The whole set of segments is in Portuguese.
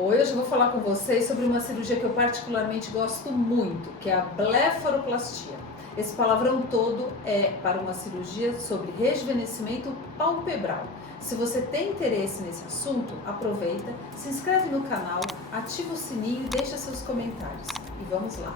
Hoje eu vou falar com vocês sobre uma cirurgia que eu particularmente gosto muito, que é a blefaroplastia. Esse palavrão todo é para uma cirurgia sobre rejuvenescimento palpebral. Se você tem interesse nesse assunto, aproveita, se inscreve no canal, ativa o sininho e deixa seus comentários. E vamos lá!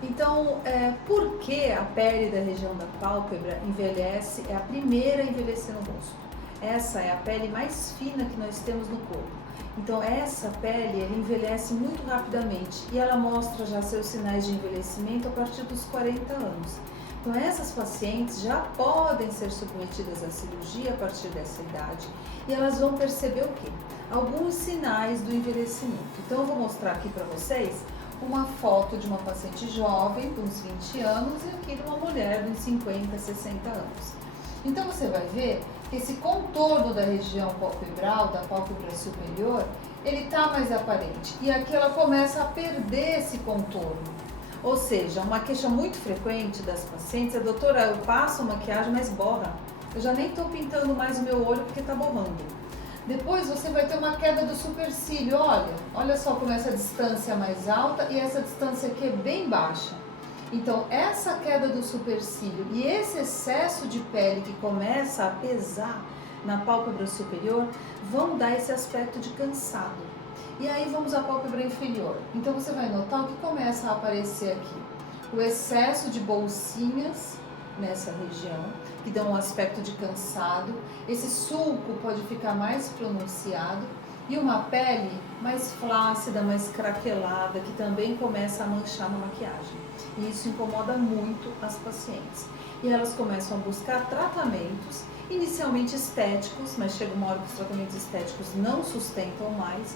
Então, por que a pele da região da pálpebra envelhece? É a primeira a envelhecer no rosto. Essa é a pele mais fina que nós temos no corpo. Então, essa pele ela envelhece muito rapidamente e ela mostra já seus sinais de envelhecimento a partir dos 40 anos. Então, essas pacientes já podem ser submetidas à cirurgia a partir dessa idade e elas vão perceber o quê? Alguns sinais do envelhecimento. Então, eu vou mostrar aqui para vocês uma foto de uma paciente jovem, com uns 20 anos, e aqui de uma mulher de uns 50, 60 anos. Então você vai ver que esse contorno da região palpebral, da pálpebra superior, ele está mais aparente. E aqui ela começa a perder esse contorno. Ou seja, uma queixa muito frequente das pacientes é: doutora, eu passo maquiagem, mas borra. Eu já nem estou pintando mais o meu olho porque está borrando. Depois você vai ter uma queda do supercílio, olha só como essa distância é mais alta e essa distância aqui é bem baixa. Então essa queda do supercílio e esse excesso de pele que começa a pesar na pálpebra superior vão dar esse aspecto de cansado. E aí vamos à pálpebra inferior. Então você vai notar o que começa a aparecer aqui: o excesso de bolsinhas nessa região, que dão um aspecto de cansado, esse sulco pode ficar mais pronunciado e uma pele mais flácida, mais craquelada, que também começa a manchar na maquiagem. E isso incomoda muito as pacientes. E elas começam a buscar tratamentos, inicialmente estéticos, mas chega uma hora que os tratamentos estéticos não sustentam mais,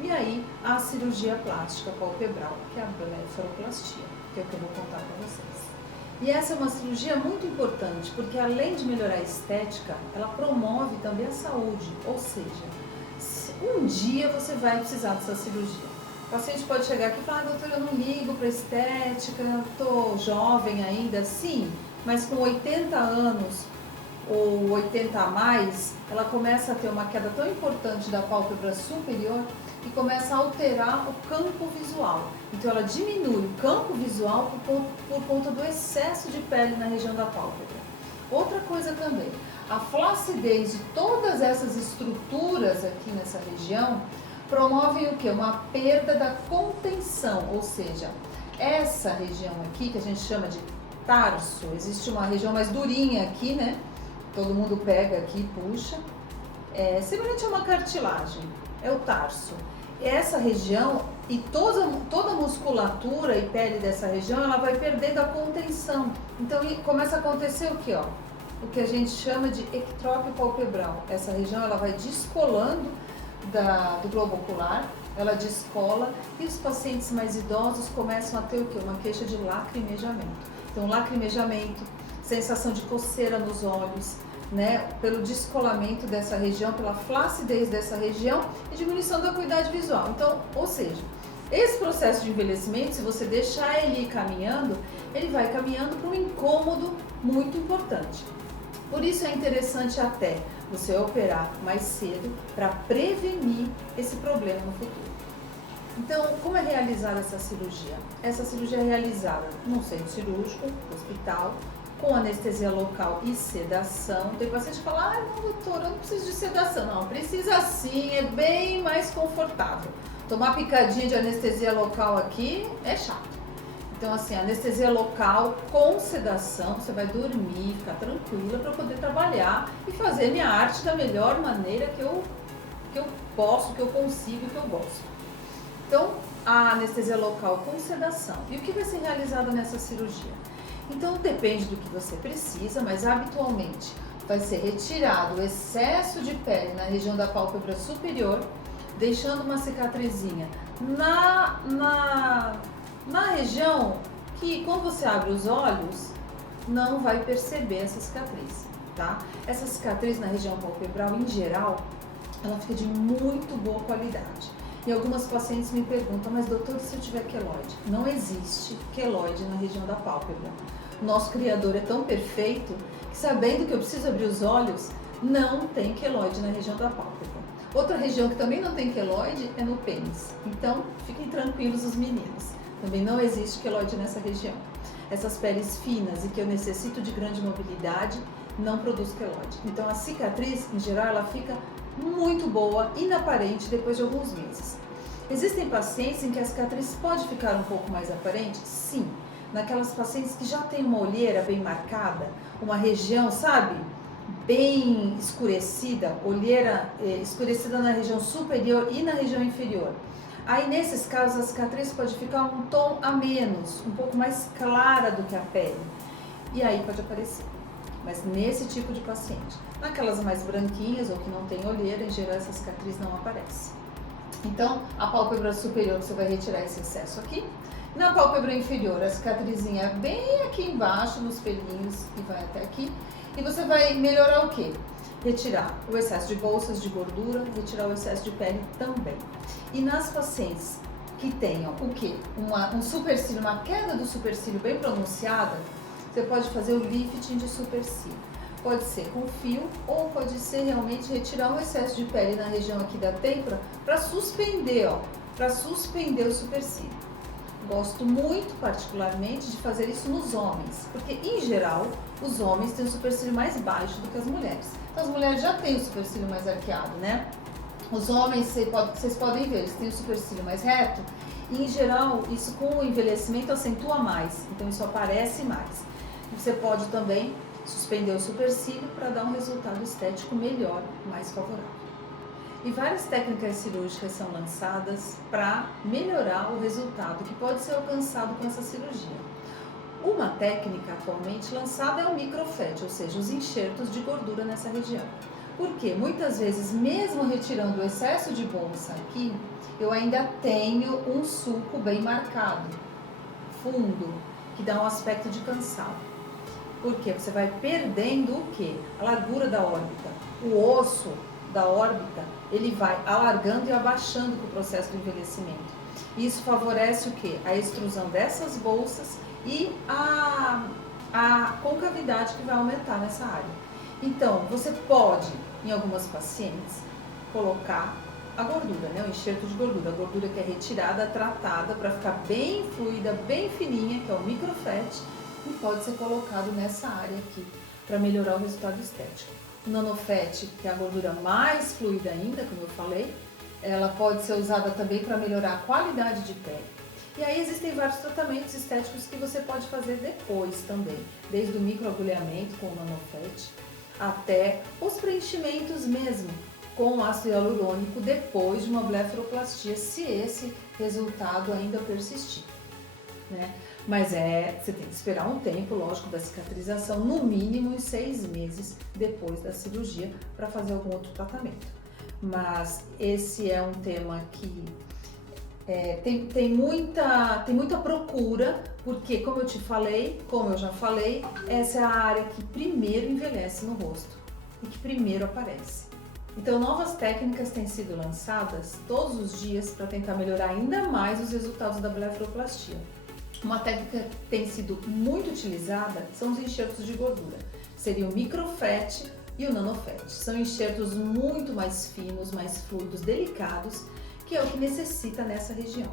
e aí a cirurgia plástica palpebral, que é a blefaroplastia, que é o que eu vou contar para vocês. E essa é uma cirurgia muito importante, porque além de melhorar a estética, ela promove também a saúde, ou seja, um dia você vai precisar dessa cirurgia. O paciente pode chegar aqui e falar: doutora, eu não ligo para estética, eu estou jovem ainda. Sim, mas com 80 anos ou 80 a mais, ela começa a ter uma queda tão importante da pálpebra superior que começa a alterar o campo visual. Então ela diminui o campo visual por conta do excesso de pele na região da pálpebra. Outra coisa também, a flacidez de todas essas estruturas aqui nessa região promovem o quê? Uma perda da contenção, ou seja, essa região aqui que a gente chama de tarso, existe uma região mais durinha aqui, né? Todo mundo pega aqui e puxa, semelhante a uma cartilagem, é o tarso. Essa região e toda a musculatura e pele dessa região, ela vai perdendo a contenção. Então começa a acontecer o que? O que a gente chama de ectrópio palpebral. Essa região ela vai descolando do globo ocular, ela descola e os pacientes mais idosos começam a ter o que? Uma queixa de lacrimejamento. Então lacrimejamento, sensação de coceira nos olhos, né, pelo descolamento dessa região, pela flacidez dessa região e diminuição da acuidade visual. Então, ou seja, esse processo de envelhecimento, se você deixar ele ir caminhando, ele vai caminhando para um incômodo muito importante. Por isso é interessante até você operar mais cedo para prevenir esse problema no futuro. Então, como é realizada essa cirurgia? Essa cirurgia é realizada num centro cirúrgico, hospital, com anestesia local e sedação. Tem paciente que fala: não, doutora, eu não preciso de sedação. Não, precisa sim, é bem mais confortável. Tomar picadinha de anestesia local aqui é chato. Então, assim, anestesia local com sedação, você vai dormir, ficar tranquila para poder trabalhar e fazer minha arte da melhor maneira que eu posso, que eu consigo, que eu gosto. Então, a anestesia local com sedação. E o que vai ser realizado nessa cirurgia? Então depende do que você precisa, mas habitualmente vai ser retirado o excesso de pele na região da pálpebra superior, deixando uma cicatrizinha na região que, quando você abre os olhos, não vai perceber essa cicatriz, tá? Essa cicatriz na região palpebral, em geral, ela fica de muito boa qualidade. E algumas pacientes me perguntam: mas doutor, se eu tiver queloide? Não existe queloide na região da pálpebra. Nosso Criador é tão perfeito que, sabendo que eu preciso abrir os olhos, não tem queloide na região da pálpebra. Outra região que também não tem queloide é no pênis. Então, fiquem tranquilos os meninos. Também não existe queloide nessa região. Essas peles finas e que eu necessito de grande mobilidade não produz queloide. Então, a cicatriz, em geral, ela fica muito boa, inaparente depois de alguns meses. Existem pacientes em que a cicatriz pode ficar um pouco mais aparente? Sim. Naquelas pacientes que já têm uma olheira bem marcada, uma região, sabe, bem escurecida, olheira escurecida na região superior e na região inferior. Aí, nesses casos, a cicatriz pode ficar um tom a menos, um pouco mais clara do que a pele. E aí pode aparecer. Mas nesse tipo de paciente. Naquelas mais branquinhas ou que não tem olheira, em geral, essa cicatriz não aparece. Então, a pálpebra superior, você vai retirar esse excesso aqui. Na pálpebra inferior, a cicatrizinha é bem aqui embaixo, nos pelinhos, e vai até aqui. E você vai melhorar o quê? Retirar o excesso de bolsas de gordura, retirar o excesso de pele também. E nas pacientes que tenham o quê? Um supercílio, uma queda do supercílio bem pronunciada, você pode fazer o lifting de supercílio. Pode ser com fio ou pode ser realmente retirar um excesso de pele na região aqui da têmpora para suspender, ó, para suspender o supercílio. Gosto muito, particularmente, de fazer isso nos homens, porque, em geral, os homens têm o supercílio mais baixo do que as mulheres. Então, as mulheres já têm o supercílio mais arqueado, né? Os homens, vocês podem ver, eles têm o supercílio mais reto e, em geral, isso com o envelhecimento acentua mais, então isso aparece mais. Você pode também suspender o supercílio para dar um resultado estético melhor, mais favorável. E várias técnicas cirúrgicas são lançadas para melhorar o resultado que pode ser alcançado com essa cirurgia. Uma técnica atualmente lançada é o microfat, ou seja, os enxertos de gordura nessa região. Porque muitas vezes, mesmo retirando o excesso de bolsa aqui, eu ainda tenho um sulco bem marcado, fundo, que dá um aspecto de cansado. Porque você vai perdendo o quê? A largura da órbita. O osso da órbita, ele vai alargando e abaixando com o processo do envelhecimento. Isso favorece o quê? A extrusão dessas bolsas e a concavidade que vai aumentar nessa área. Então, você pode, em algumas pacientes, colocar a gordura, né? O enxerto de gordura, a gordura que é retirada, tratada para ficar bem fluida, bem fininha, que é o microfat, e pode ser colocado nessa área aqui para melhorar o resultado estético. O nanofat, que é a gordura mais fluida ainda, como eu falei, ela pode ser usada também para melhorar a qualidade de pele. E aí existem vários tratamentos estéticos que você pode fazer depois também, desde o microagulhamento com o nanofat até os preenchimentos mesmo com ácido hialurônico depois de uma blefaroplastia, se esse resultado ainda persistir, né? Mas você tem que esperar um tempo, lógico, da cicatrização, no mínimo em 6 meses depois da cirurgia para fazer algum outro tratamento. Mas esse é um tema que tem muita procura, porque como eu já falei, essa é a área que primeiro envelhece no rosto e que primeiro aparece. Então, novas técnicas têm sido lançadas todos os dias para tentar melhorar ainda mais os resultados da blefaroplastia. Uma técnica que tem sido muito utilizada são os enxertos de gordura. Seria o microfat e o nanofat. São enxertos muito mais finos, mais fluidos, delicados, que é o que necessita nessa região.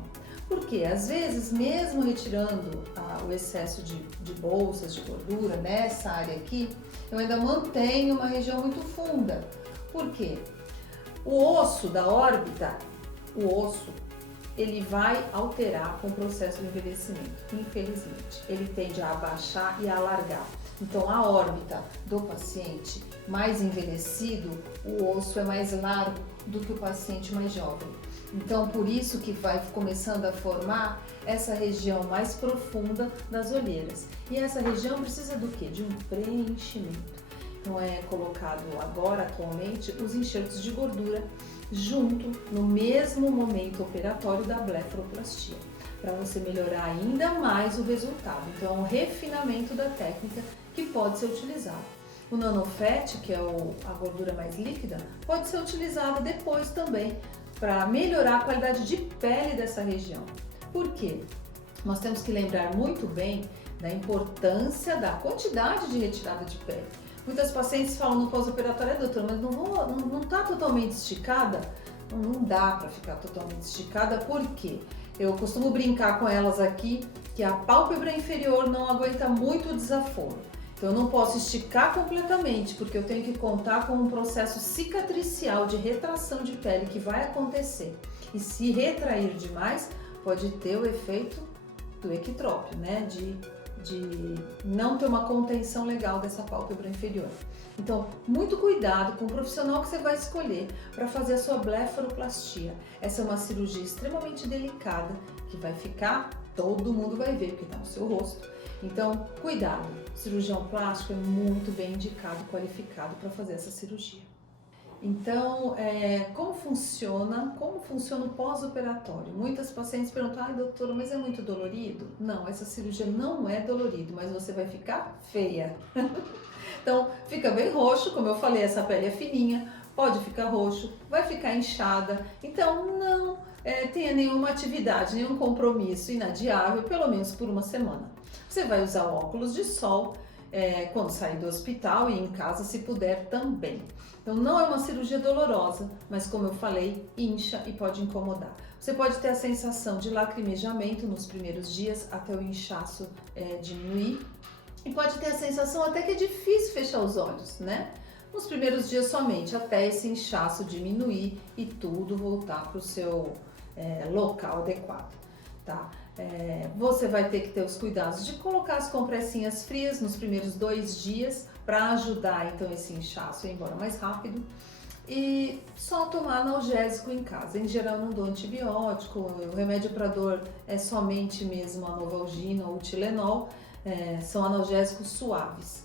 Porque, às vezes, mesmo retirando o excesso de bolsas de gordura nessa área aqui, eu ainda mantenho uma região muito funda. Por quê? O osso da órbita, ele vai alterar com o processo do envelhecimento, infelizmente. Ele tende a abaixar e a alargar. Então, a órbita do paciente mais envelhecido, o osso é mais largo do que o paciente mais jovem. Então, por isso que vai começando a formar essa região mais profunda das olheiras. E essa região precisa do quê? De um preenchimento. Então, é colocado agora, atualmente, os enxertos de gordura junto, no mesmo momento operatório da blefaroplastia, para você melhorar ainda mais o resultado. Então, é um refinamento da técnica que pode ser utilizado. O nanofat, que é a gordura mais líquida, pode ser utilizado depois também para melhorar a qualidade de pele dessa região. Por quê? Nós temos que lembrar muito bem da importância da quantidade de retirada de pele. Muitas pacientes falam no pós-operatório, doutora, mas não tá totalmente esticada? Não dá para ficar totalmente esticada, por quê? Eu costumo brincar com elas aqui que a pálpebra inferior não aguenta muito o desaforo. Então eu não posso esticar completamente, porque eu tenho que contar com um processo cicatricial de retração de pele que vai acontecer. E se retrair demais, pode ter o efeito do equitrópio, né? De não ter uma contenção legal dessa pálpebra inferior. Então, muito cuidado com o profissional que você vai escolher para fazer a sua blefaroplastia. Essa é uma cirurgia extremamente delicada que vai ficar, todo mundo vai ver, porque está no seu rosto. Então, cuidado, o cirurgião plástico é muito bem indicado, qualificado para fazer essa cirurgia. Então, como funciona o pós-operatório? Muitas pacientes perguntam, ai doutora, mas é muito dolorido? Não, essa cirurgia não é dolorido, mas você vai ficar feia. Então, fica bem roxo, como eu falei, essa pele é fininha, pode ficar roxo, vai ficar inchada. Então, não tenha nenhuma atividade, nenhum compromisso inadiável, pelo menos por uma semana. Você vai usar óculos de sol quando sair do hospital e em casa, se puder também. Então, não é uma cirurgia dolorosa, mas como eu falei, incha e pode incomodar. Você pode ter a sensação de lacrimejamento nos primeiros dias até o inchaço diminuir. E pode ter a sensação até que é difícil fechar os olhos, né? Nos primeiros dias somente, até esse inchaço diminuir e tudo voltar para o seu local adequado, tá? Você vai ter que ter os cuidados de colocar as compressinhas frias nos primeiros 2 dias para ajudar então esse inchaço a ir embora mais rápido. E só tomar analgésico em casa. Em geral, não dou antibiótico, o remédio para dor é somente mesmo a Novalgina ou o Tilenol. São analgésicos suaves.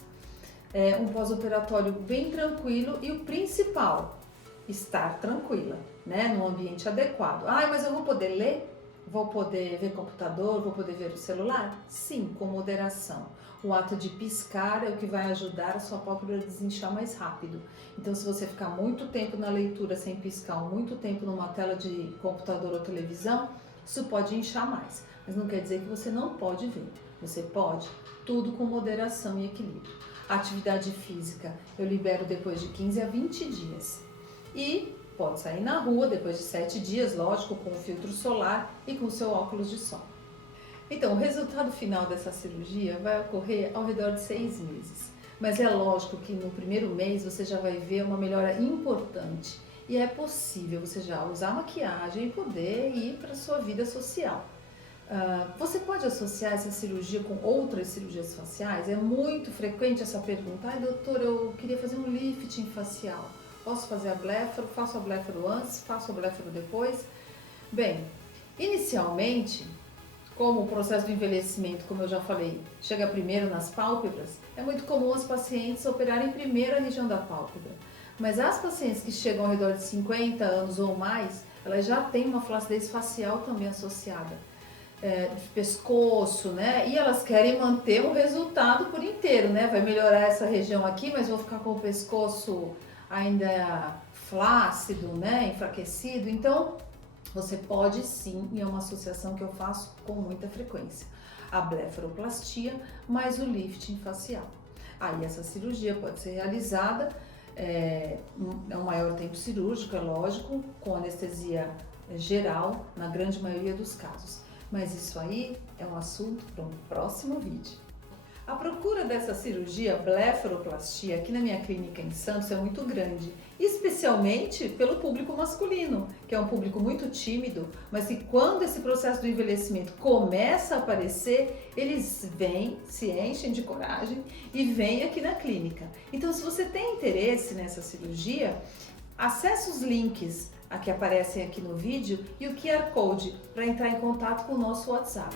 Um pós-operatório bem tranquilo e o principal, estar tranquila, né? Num ambiente adequado. Mas eu vou poder ler? Vou poder ver computador? Vou poder ver o celular? Sim, com moderação. O ato de piscar é o que vai ajudar a sua pálpebra a desinchar mais rápido. Então, se você ficar muito tempo na leitura sem piscar ou muito tempo numa tela de computador ou televisão, isso pode inchar mais. Mas não quer dizer que você não pode ver. Você pode, tudo com moderação e equilíbrio. A atividade física eu libero depois de 15 a 20 dias. E pode sair na rua depois de 7 dias, lógico, com o filtro solar e com o seu óculos de sol. Então, o resultado final dessa cirurgia vai ocorrer ao redor de 6 meses. Mas é lógico que no primeiro mês você já vai ver uma melhora importante. E é possível você já usar maquiagem e poder ir para a sua vida social. Você pode associar essa cirurgia com outras cirurgias faciais? É muito frequente essa pergunta. Doutora, eu queria fazer um lifting facial. Posso fazer a blefaro? Faço a blefaro antes? Faço a blefaro depois? Bem, inicialmente, como o processo do envelhecimento, como eu já falei, chega primeiro nas pálpebras, é muito comum as pacientes operarem primeiro a região da pálpebra. Mas as pacientes que chegam ao redor de 50 anos ou mais, elas já têm uma flacidez facial também associada. De pescoço, né? E elas querem manter o resultado por inteiro, né? Vai melhorar essa região aqui, mas vou ficar com o pescoço ainda flácido, né? Enfraquecido. Então, você pode sim, e é uma associação que eu faço com muita frequência, a blefaroplastia mais o lifting facial. Aí essa cirurgia pode ser realizada, um maior tempo cirúrgico, é lógico, com anestesia geral, na grande maioria dos casos. Mas isso aí é um assunto para um próximo vídeo. A procura dessa cirurgia blefaroplastia aqui na minha clínica em Santos é muito grande, especialmente pelo público masculino, que é um público muito tímido, mas que quando esse processo do envelhecimento começa a aparecer, eles vêm, se enchem de coragem e vêm aqui na clínica. Então, se você tem interesse nessa cirurgia, acesse os links que aparecem aqui no vídeo e o QR Code para entrar em contato com o nosso WhatsApp.